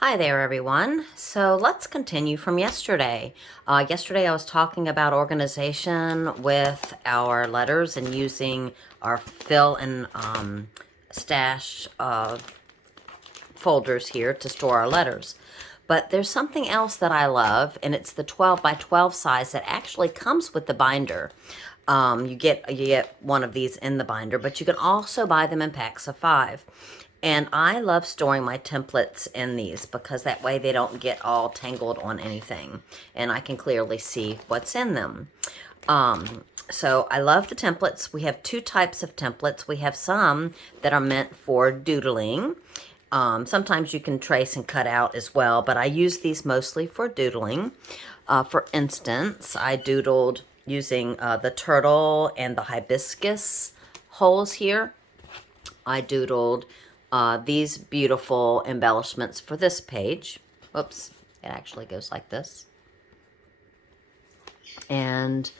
Hi there, everyone. So let's continue from yesterday. Yesterday I was talking about organization with our letters and using our fill and stash folders here to store our letters. But there's something else that I love, and it's the 12 by 12 size that actually comes with the binder. You get one of these in the binder, but you can also buy them in packs of 5. And I love storing my templates in these because that way they don't get all tangled on anything, and I can clearly see what's in them. So I love the templates. We have two types of templates. We have some that are meant for doodling. Sometimes you can trace and cut out as well, but I use these mostly for doodling. For instance, I doodled using the turtle and the hibiscus holes here. I doodled these beautiful embellishments for this page. Oops, it actually goes like this. And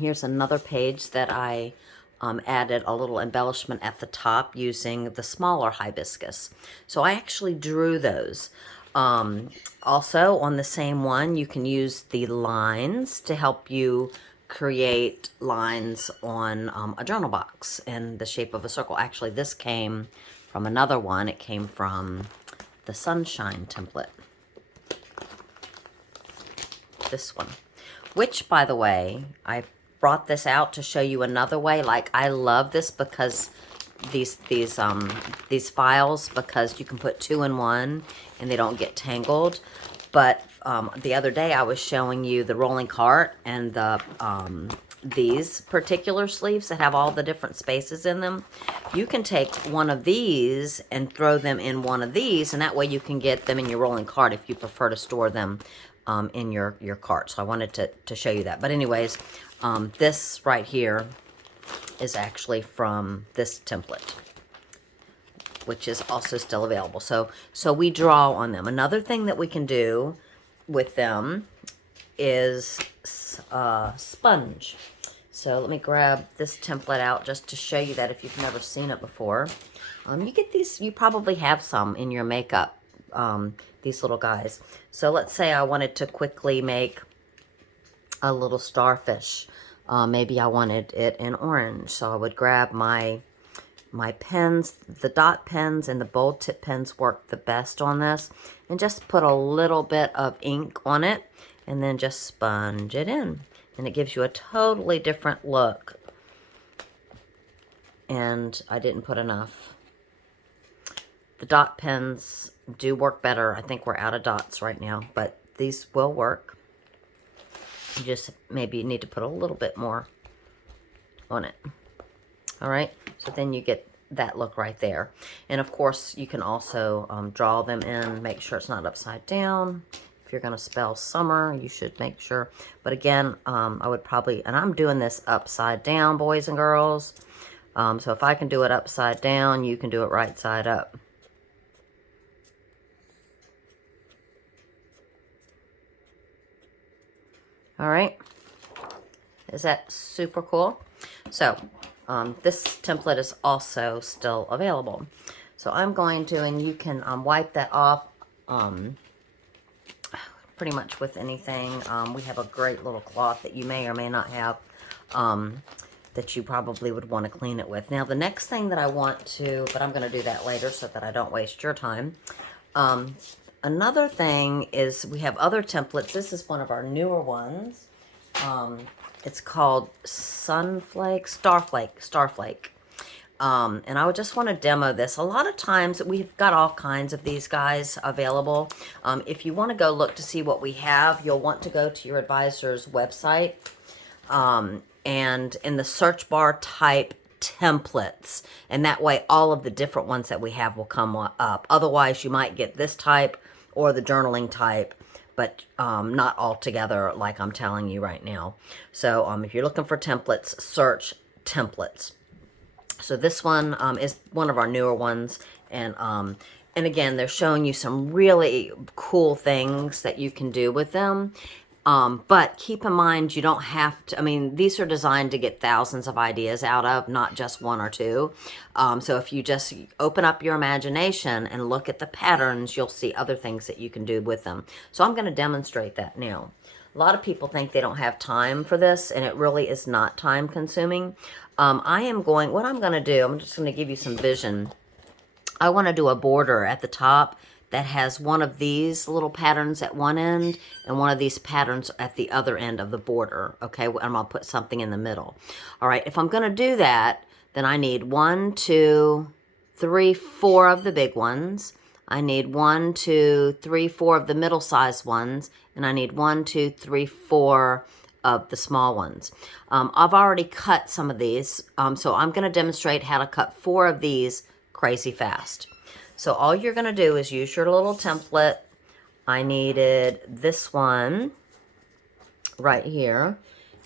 here's another page that I added a little embellishment at the top using the smaller hibiscus. So I actually drew those. Also, on the same one, you can use the lines to help you create lines on a journal box in the shape of a circle. Actually, this came from another one. It came from the Sunshine template. This one. Which, by the way, I brought this out to show you another way. Like, I love this because these files, because you can put 2 in one and they don't get tangled. But the other day I was showing you the rolling cart and the these particular sleeves that have all the different spaces in them. You can take one of these and throw them in one of these, and that way you can get them in your rolling cart if you prefer to store them in your cart. So I wanted to show you that. But anyways, this right here is actually from this template, which is also still available. So we draw on them. Another thing that we can do with them is sponge. So let me grab this template out just to show you that if you've never seen it before. You get these, you probably have some in your makeup, these little guys. So let's say I wanted to quickly make a little starfish. Maybe I wanted it in orange. So I would grab my pens. The dot pens and the bold tip pens work the best on this, and just put a little bit of ink on it and then just sponge it in, and it gives you a totally different look. And I didn't put enough. The dot pens do work better. I think we're out of dots right now, but these will work. You just maybe need to put a little bit more on it. All right, so then you get that look right there. And of course, you can also draw them in, make sure it's not upside down. If you're gonna spell summer, you should make sure. But again, I would probably, and I'm doing this upside down, boys and girls. So if I can do it upside down, you can do it right side up. All right, is that super cool? So this template is also still available. So I'm going to, and you can wipe that off pretty much with anything. We have a great little cloth that you may or may not have that you probably would want to clean it with. Now the next thing that I want to, but I'm going to do that later so that I don't waste your time. Another thing is we have other templates. This is one of our newer ones. It's called Starflake. And I would just want to demo this. A lot of times we've got all kinds of these guys available. If you want to go look to see what we have, you'll want to go to your advisor's website. And in the search bar, type templates. And that way all of the different ones that we have will come up. Otherwise, you might get this type or the journaling type, but not all together like I'm telling you right now. So if you're looking for templates, search templates. So this one is one of our newer ones, and again, they're showing you some really cool things that you can do with them. But keep in mind, you don't have to, I mean, these are designed to get thousands of ideas out of, not just one or two. So if you just open up your imagination and look at the patterns, you'll see other things that you can do with them. So I'm going to demonstrate that now. A lot of people think they don't have time for this, and it really is not time consuming. What I'm going to do, I'm just going to give you some vision. I want to do a border at the top that has one of these little patterns at one end and one of these patterns at the other end of the border, okay? And I'll put something in the middle. All right, if I'm going to do that, then I need 1, 2, 3, 4 of the big ones. I need 1, 2, 3, 4 of the middle-sized ones, and I need 1, 2, 3, 4 of the small ones. I've already cut some of these, so I'm going to demonstrate how to cut 4 of these crazy fast. So all you're going to do is use your little template. I needed this one right here.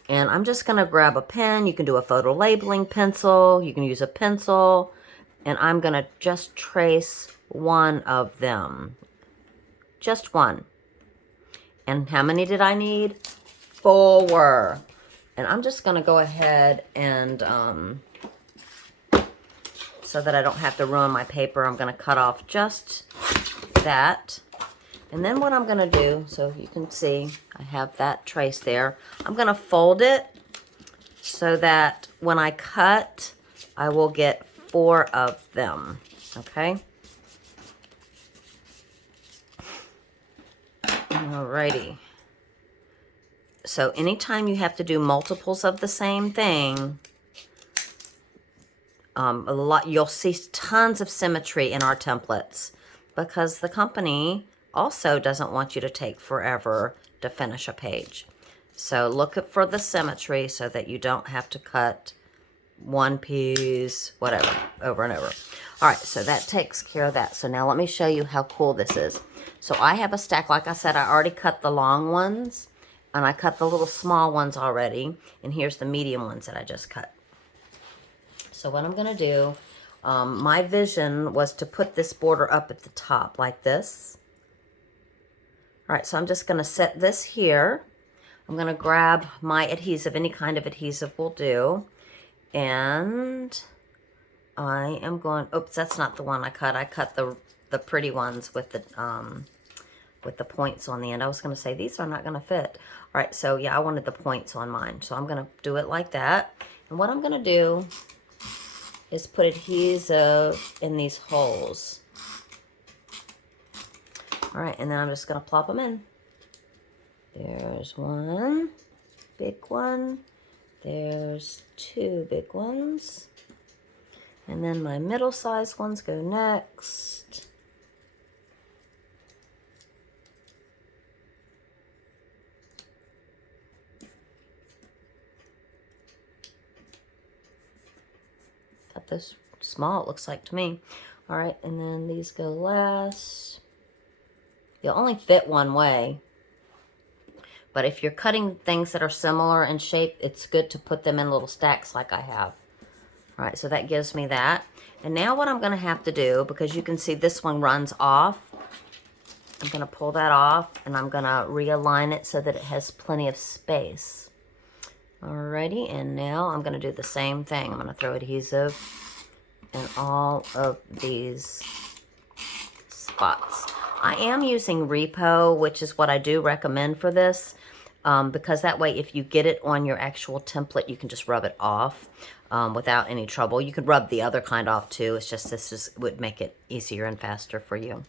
And I'm just going to grab a pen. You can do a photo labeling pencil. You can use a pencil. And I'm going to just trace one of them. Just one. And how many did I need? 4. And I'm just going to go ahead and... so that I don't have to ruin my paper, I'm going to cut off just that. And then what I'm going to do, so you can see I have that trace there, I'm going to fold it so that when I cut, I will get 4 of them, okay? Alrighty. So anytime you have to do multiples of the same thing, you'll see tons of symmetry in our templates because the company also doesn't want you to take forever to finish a page. So look for the symmetry so that you don't have to cut one piece, whatever, over and over. All right, so that takes care of that. So now let me show you how cool this is. So I have a stack, like I said, I already cut the long ones and I cut the little small ones already. And here's the medium ones that I just cut. So what I'm going to do, my vision was to put this border up at the top like this. All right, so I'm just going to set this here. I'm going to grab my adhesive, any kind of adhesive will do. And I am going, oops, that's not the one I cut. I cut the pretty ones with the points on the end. I was going to say, these are not going to fit. All right, so yeah, I wanted the points on mine. So I'm going to do it like that. And what I'm going to do is put adhesive in these holes. All right, and then I'm just going to plop them in. There's one big one. There's 2 big ones. And then my middle-sized ones go next. Got this small, it looks like to me. All right, and then these go last. You'll only fit one way. But if you're cutting things that are similar in shape, it's good to put them in little stacks like I have. All right, so that gives me that. And now what I'm going to have to do, because you can see this one runs off, I'm going to pull that off and I'm going to realign it so that it has plenty of space. Alrighty, and now I'm going to do the same thing. I'm going to throw adhesive in all of these spots. I am using Repo, which is what I do recommend for this, because that way if you get it on your actual template, you can just rub it off without any trouble. You could rub the other kind off too. It's just this would make it easier and faster for you.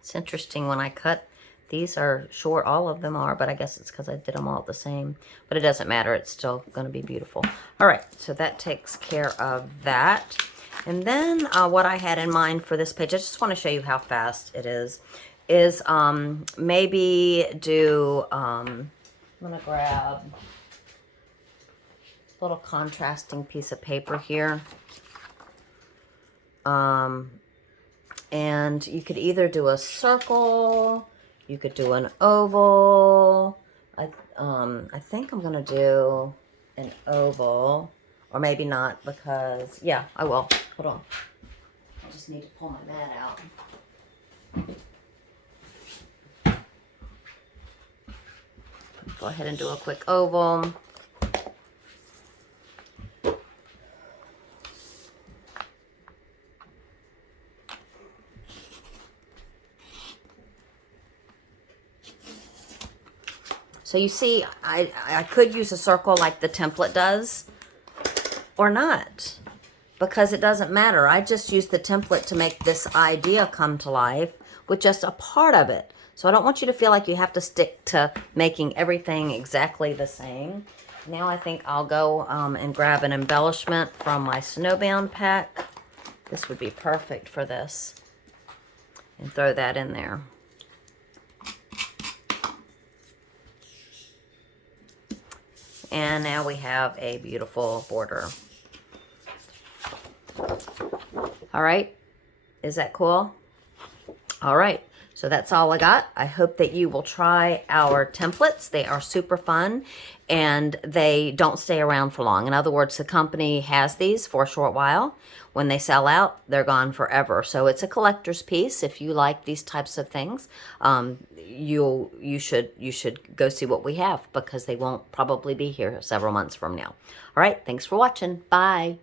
It's interesting when I cut, these are short, all of them are, but I guess it's because I did them all the same. But it doesn't matter, it's still going to be beautiful. All right, so that takes care of that. And then what I had in mind for this page, I just want to show you how fast it is maybe do, I'm going to grab a little contrasting piece of paper here. And you could either do a circle, you could do an oval. I think I'm gonna do an oval, or maybe not, because yeah, I will. Hold on. I just need to pull my mat out. Go ahead and do a quick oval. So you see, I could use a circle like the template does, or not, because it doesn't matter. I just use the template to make this idea come to life with just a part of it. So I don't want you to feel like you have to stick to making everything exactly the same. Now I think I'll go and grab an embellishment from my Snowbound pack. This would be perfect for this. And throw that in there. And now we have a beautiful border. All right, is that cool? All right, so that's all I got. I hope that you will try our templates. They are super fun, and they don't stay around for long. In other words, the company has these for a short while. When they sell out, they're gone forever. So it's a collector's piece. If you like these types of things, you should go see what we have, because they won't probably be here several months from now. All right, thanks for watching. Bye.